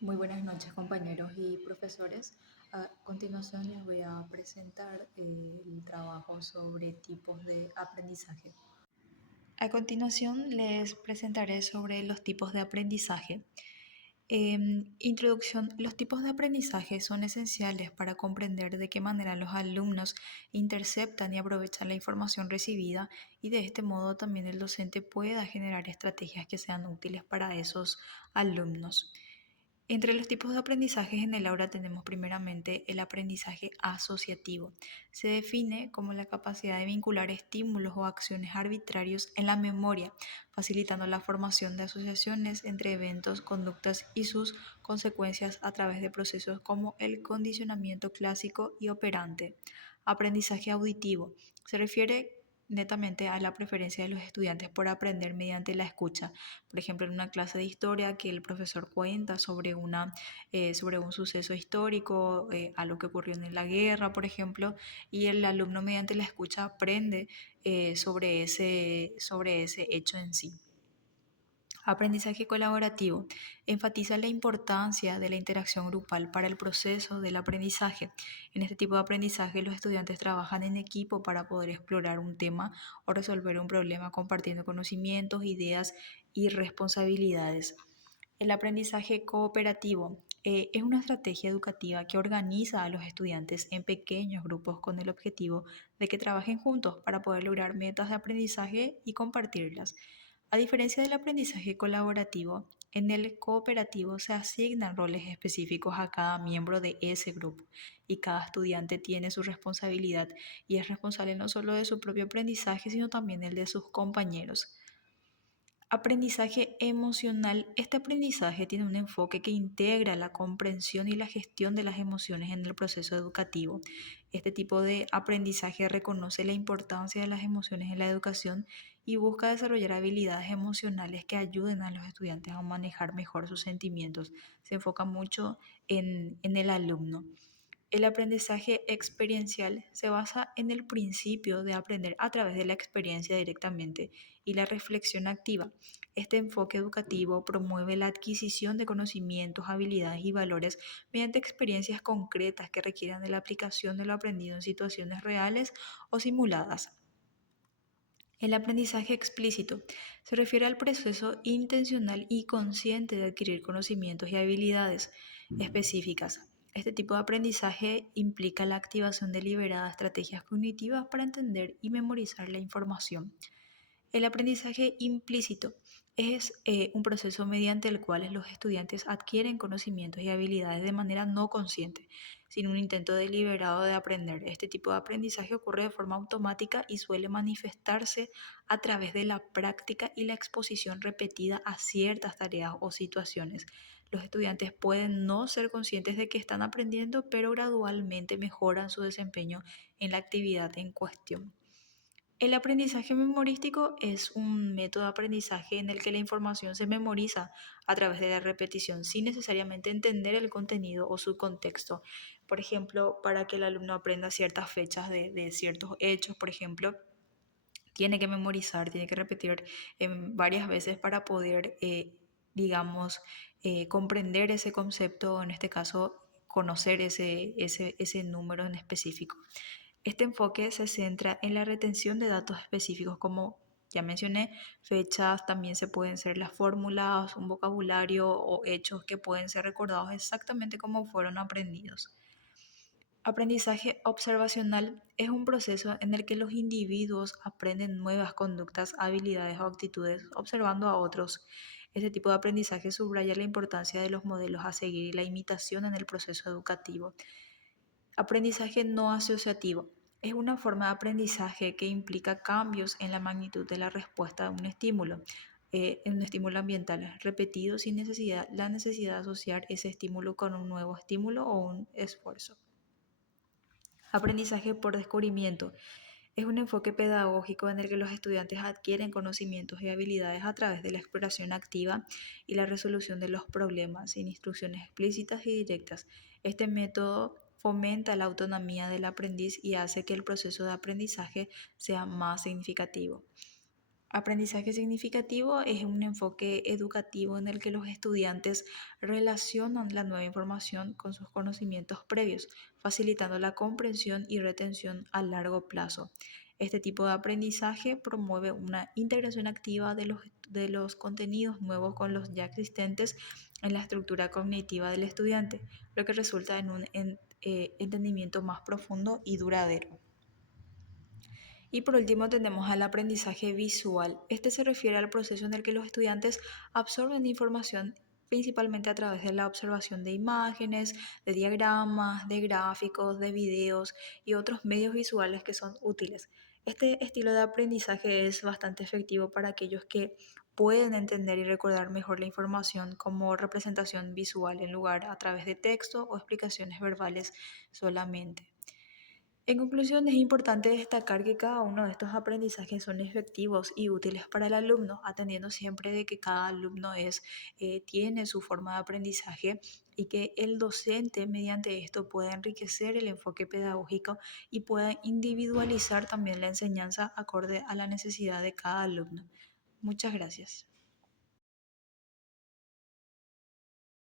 Muy buenas noches, compañeros y profesores. A continuación les voy a presentar el trabajo sobre tipos de aprendizaje. A continuación les presentaré sobre los tipos de aprendizaje. Introducción. Los tipos de aprendizaje son esenciales para comprender de qué manera los alumnos interceptan y aprovechan la información recibida y de este modo también el docente pueda generar estrategias que sean útiles para esos alumnos. Entre los tipos de aprendizajes en el aula tenemos primeramente el aprendizaje asociativo. Se define como la capacidad de vincular estímulos o acciones arbitrarios en la memoria, facilitando la formación de asociaciones entre eventos, conductas y sus consecuencias a través de procesos como el condicionamiento clásico y operante. Aprendizaje auditivo. Se refiere netamente a la preferencia de los estudiantes por aprender mediante la escucha. Por ejemplo, en una clase de historia que el profesor cuenta sobre un suceso histórico, algo que ocurrió en la guerra, por ejemplo, y el alumno mediante la escucha aprende sobre ese hecho en sí. Aprendizaje colaborativo. Enfatiza la importancia de la interacción grupal para el proceso del aprendizaje. En este tipo de aprendizaje, los estudiantes trabajan en equipo para poder explorar un tema o resolver un problema compartiendo conocimientos, ideas y responsabilidades. El aprendizaje cooperativo es una estrategia educativa que organiza a los estudiantes en pequeños grupos con el objetivo de que trabajen juntos para poder lograr metas de aprendizaje y compartirlas. A diferencia del aprendizaje colaborativo, en el cooperativo se asignan roles específicos a cada miembro de ese grupo y cada estudiante tiene su responsabilidad y es responsable no solo de su propio aprendizaje, sino también el de sus compañeros. Aprendizaje emocional. Este aprendizaje tiene un enfoque que integra la comprensión y la gestión de las emociones en el proceso educativo. Este tipo de aprendizaje reconoce la importancia de las emociones en la educación y busca desarrollar habilidades emocionales que ayuden a los estudiantes a manejar mejor sus sentimientos. Se enfoca mucho en el alumno. El aprendizaje experiencial se basa en el principio de aprender a través de la experiencia directamente y la reflexión activa. Este enfoque educativo promueve la adquisición de conocimientos, habilidades y valores mediante experiencias concretas que requieran de la aplicación de lo aprendido en situaciones reales o simuladas. El aprendizaje explícito se refiere al proceso intencional y consciente de adquirir conocimientos y habilidades específicas. Este tipo de aprendizaje implica la activación deliberada de estrategias cognitivas para entender y memorizar la información. El aprendizaje implícito es un proceso mediante el cual los estudiantes adquieren conocimientos y habilidades de manera no consciente, sin un intento deliberado de aprender. Este tipo de aprendizaje ocurre de forma automática y suele manifestarse a través de la práctica y la exposición repetida a ciertas tareas o situaciones. Los estudiantes pueden no ser conscientes de que están aprendiendo, pero gradualmente mejoran su desempeño en la actividad en cuestión. El aprendizaje memorístico es un método de aprendizaje en el que la información se memoriza a través de la repetición sin necesariamente entender el contenido o su contexto. Por ejemplo, para que el alumno aprenda ciertas fechas de ciertos hechos, por ejemplo, tiene que memorizar, tiene que repetir varias veces para poder, digamos, comprender ese concepto, o en este caso, conocer ese número en específico. Este enfoque se centra en la retención de datos específicos como ya mencioné, fechas, también se pueden ser las fórmulas, un vocabulario o hechos que pueden ser recordados exactamente como fueron aprendidos. Aprendizaje observacional es un proceso en el que los individuos aprenden nuevas conductas, habilidades o actitudes observando a otros. Este tipo de aprendizaje subraya la importancia de los modelos a seguir y la imitación en el proceso educativo. Aprendizaje no asociativo. Es una forma de aprendizaje que implica cambios en la magnitud de la respuesta a un estímulo, en un estímulo ambiental repetido sin la necesidad de asociar ese estímulo con un nuevo estímulo o un esfuerzo. Aprendizaje por descubrimiento. Es un enfoque pedagógico en el que los estudiantes adquieren conocimientos y habilidades a través de la exploración activa y la resolución de los problemas sin instrucciones explícitas y directas. Este método fomenta la autonomía del aprendiz y hace que el proceso de aprendizaje sea más significativo. Aprendizaje significativo es un enfoque educativo en el que los estudiantes relacionan la nueva información con sus conocimientos previos, facilitando la comprensión y retención a largo plazo. Este tipo de aprendizaje promueve una integración activa de los contenidos nuevos con los ya existentes en la estructura cognitiva del estudiante, lo que resulta en un entendimiento más profundo y duradero. Y por último tenemos al aprendizaje visual. Este se refiere al proceso en el que los estudiantes absorben información principalmente a través de la observación de imágenes, de diagramas, de gráficos, de videos y otros medios visuales que son útiles. Este estilo de aprendizaje es bastante efectivo para aquellos que pueden entender y recordar mejor la información como representación visual en lugar a través de texto o explicaciones verbales solamente. En conclusión, es importante destacar que cada uno de estos aprendizajes son efectivos y útiles para el alumno, atendiendo siempre de que cada alumno tiene su forma de aprendizaje y que el docente mediante esto pueda enriquecer el enfoque pedagógico y pueda individualizar también la enseñanza acorde a la necesidad de cada alumno. Muchas gracias.